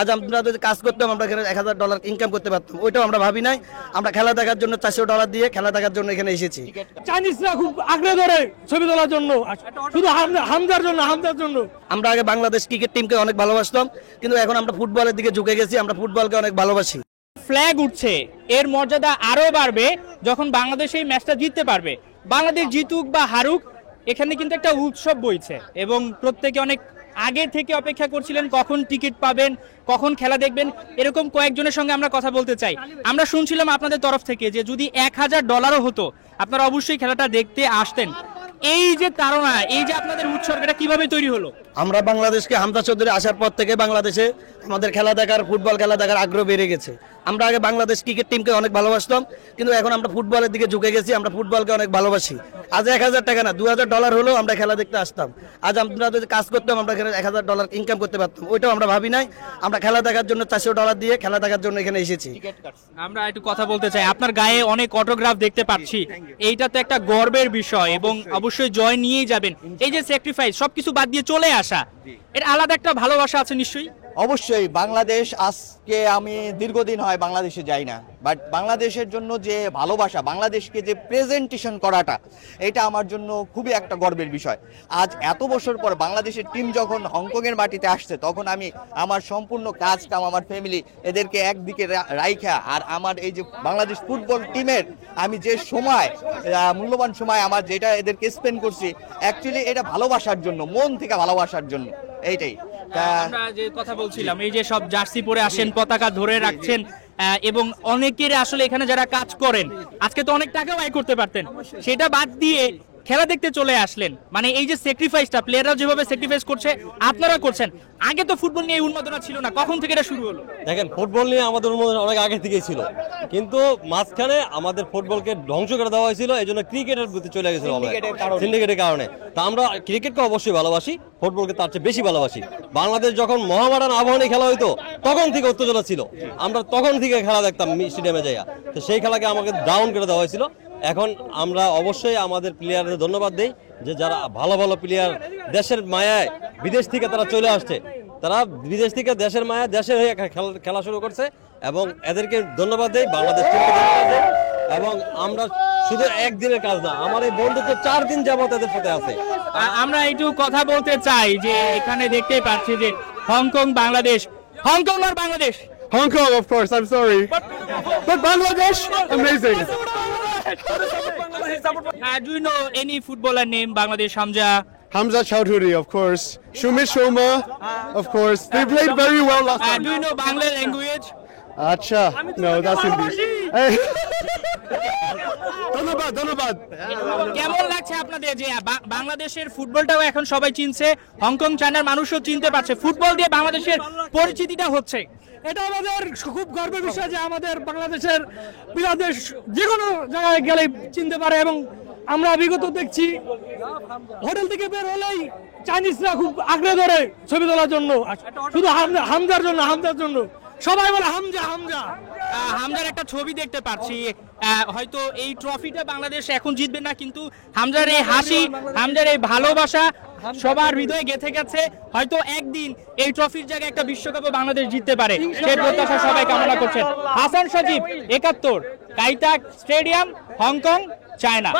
আজ আমরা যদি কাজ করতাম আমরা এখানে $1000 ইনকাম করতে পারতাম, ওইটাও আমরা ভাবি নাই। আমরা খেলা দেখার জন্য $400 দিয়ে খেলা দেখার জন্য এখানে এসেছি। চাইনিজরা খুব আগ্রহ ধরে ছবি তোলার জন্য, শুধু হামজার জন্য। আমরা আগে বাংলাদেশ ক্রিকেট টিমকে অনেক ভালোবাসতাম, কিন্তু এখন আমরা ফুটবলের দিকে ঝুঁকে গেছি। আমরা ফুটবলকে অনেক ভালোবাসি। ফ্ল্যাগ উঠছে, এর মর্যাদা আরো বাড়বে যখন বাংলাদেশ এই ম্যাচটা জিততে পারবে। বাংলাদেশ জিতুক বা হারুক, এখানে কিন্তু একটা উৎসব বইছে এবং প্রত্যেকে অনেক আগে থেকে অপেক্ষা করছিলেন কখন টিকিট পাবেন, কখন খেলা দেখবেন। এরকম কয়েকজনের সঙ্গে আমরা কথা বলতে চাই। আমরা শুনছিলাম আপনাদের তরফ থেকে যে যদি $1000 হতো আপনারা অবশ্যই খেলাটা দেখতে আসতেন। এই যে তাড়না, এই যে আপনাদের উৎসর্গ, এটা কিভাবে তৈরি হলো? আমরা বাংলাদেশকে হামজা চৌধুরী আসার পর থেকে বাংলাদেশে আমাদের খেলা দেখার, ফুটবল খেলা দেখার আগ্রহ বেড়ে গেছে। আমরা আগে বাংলাদেশ ক্রিকেট টিমকে অনেক ভালোবাসতাম, কিন্তু এখন আমরা ফুটবলের দিকে ঝুঁকে গেছি। আমরা ফুটবলকে অনেক ভালোবাসি। আজ $1000 না, $2000 হলেও আমরা খেলা দেখতে আসতাম। আজ আমরা যদি কাজ করতাম আমরা এখানে $1000 ইনকাম করতে পারতাম, ওইটাও আমরা ভাবি নাই। আমরা খেলা দেখার জন্য $400 দিয়ে খেলা দেখার জন্য এখানে এসেছি। আমরা একটু কথা বলতে চাই। আপনার গায়ে অনেক অটোগ্রাফ দেখতে পাচ্ছি, এইটা তো একটা গর্বের বিষয় এবং অবশ্যই জয় নিয়েই যাবেন। এই যে স্যাক্রিফাইস, সবকিছু বাদ দিয়ে চলে আসা, এর আলাদা একটা ভালোবাসা আছে নিশ্চয়ই। অবশ্যই বাংলাদেশ, আজকে আমি দীর্ঘদিন হয় বাংলাদেশে যাই না, বাট বাংলাদেশের জন্য যে ভালোবাসা, বাংলাদেশকে যে প্রেজেন্টেশন করাটা, এটা আমার জন্য খুবই একটা গর্বের বিষয়। আজ এত বছর পর বাংলাদেশের টিম যখন হংকংয়ের মাটিতে আসছে, তখন আমি আমার সম্পূর্ণ কাজটা, আমার ফ্যামিলি, এদেরকে একদিকে রাইখা, আর আমার এই যে বাংলাদেশ ফুটবল টিমের আমি যে সময়, মূল্যবান সময় আমার যেটা এদেরকে স্পেন্ড করছি, অ্যাকচুয়ালি এটা ভালোবাসার জন্য, মন থেকে ভালোবাসার জন্য, এইটাই। আমরা যে কথা বলছিলাম, এই যে সব জার্সি পরে আসেন, পতাকা ধরে রাখছেন, এবং অনেকের আসলে এখানে যারা কাজ করেন, আজকে তো অনেক টাকাও আয় করতে পারতেন, সেটা বাদ দিয়ে খেলা দেখতে চলে আসলেন। মানে এই যে স্যাক্রিফাইসটা, প্লেয়াররা যেভাবে স্যাক্রিফাইস করছে আপনারা করছেন। আগে তো ফুটবল নিয়ে উন্মাদনা ছিল না, কখন থেকে এটা শুরু হলো? দেখেন, ফুটবল নিয়ে আমাদের উন্মাদনা অনেক আগে থেকেই ছিল, কিন্তু মাঝখানে আমাদের ফুটবলকে ধ্বংস করে দেওয়া হয়েছিল। এই জন্য ক্রিকেটের প্রতি চলে গেছিল, সিন্ডিকেটের কারণে। তা আমরা ক্রিকেটকে অবশ্যই ভালোবাসি, ফুটবলকে তার চেয়ে বেশি ভালোবাসি। বাংলাদেশ যখন মহামারান আবাহনী খেলা হইতো, তখন থেকে উত্তেজনা ছিল, আমরা তখন থেকে খেলা দেখতাম স্টেডিয়ামে যাইয়া। তো সেই খেলাকে আমাকে ডাউন করে দেওয়া হয়েছিল। এখন আমরা অবশ্যই আমাদের প্লেয়ারদের ধন্যবাদ দেই, যে যারা ভালো ভালো প্লেয়ার দেশের মায়ায় বিদেশ থেকে তারা চলে আসছে, তারা বিদেশ থেকে দেশের মায়ায় দেশের হয়ে খেলা শুরু করছে, এবং এদেরকে ধন্যবাদ দেই, বাংলাদেশ টিমকে ধন্যবাদ দেই। এবং আমরা শুধু একদিনের কাজ না, আমার এই বন্ধুত্ব 4 দিন যাবত এদের সাথে আছে। আমরা একটু কথা বলতে চাই যে এখানে দেখতেই পাচ্ছি যে হংকং বাংলাদেশ, হংকং আর Bangladesh. Hong Kong, of course, I'm sorry. But Bangladesh, amazing. Do you know any footballer name Bangladesh? Hamza Chowdhury, of course. Shumit Sharma, of course. They played very well last time. Do you know Bangla language? Acha, no, that's Hindi. Hey. ধন্যবাদ। কেমন লাগছে আপনাদের যে বাংলাদেশের ফুটবলটাও এখন সবাই চিনছে, Hong Kong চায়নার মানুষও চিনতে পারছে, ফুটবল দিয়ে বাংলাদেশের পরিচিতিটা হচ্ছে? এটা আমাদের খুব গর্বের বিষয় যে আমাদের বাংলাদেশের বাংলাদেশ যে কোনো জায়গায় গেলে চিনতে পারে। এবং আমরা বিগত দেখছি হোটেল থেকে বের হলেই চাইনিজরা খুব আগ্রহ ধরে ছবি তোলার জন্য, শুধু হামজার জন্য সবাই বলে হামজার একটা ছবি দেখতে পাচ্ছি। হয়তো এই ট্রফিটা বাংলাদেশ এখন জিতবে না, কিন্তু হামজার এই হাসি, হামজার এই ভালোবাসা সবার হৃদয়ে গেঁথে গেছে। হয়তো একদিন এই ট্রফির জায়গায় একটা বিশ্বকাপও বাংলাদেশ জিততে পারে, সেই প্রত্যাশা সবাই কামনা করছেন। হাসান সজীব, 71, কাইতাক স্টেডিয়াম, হংকং, চায়না।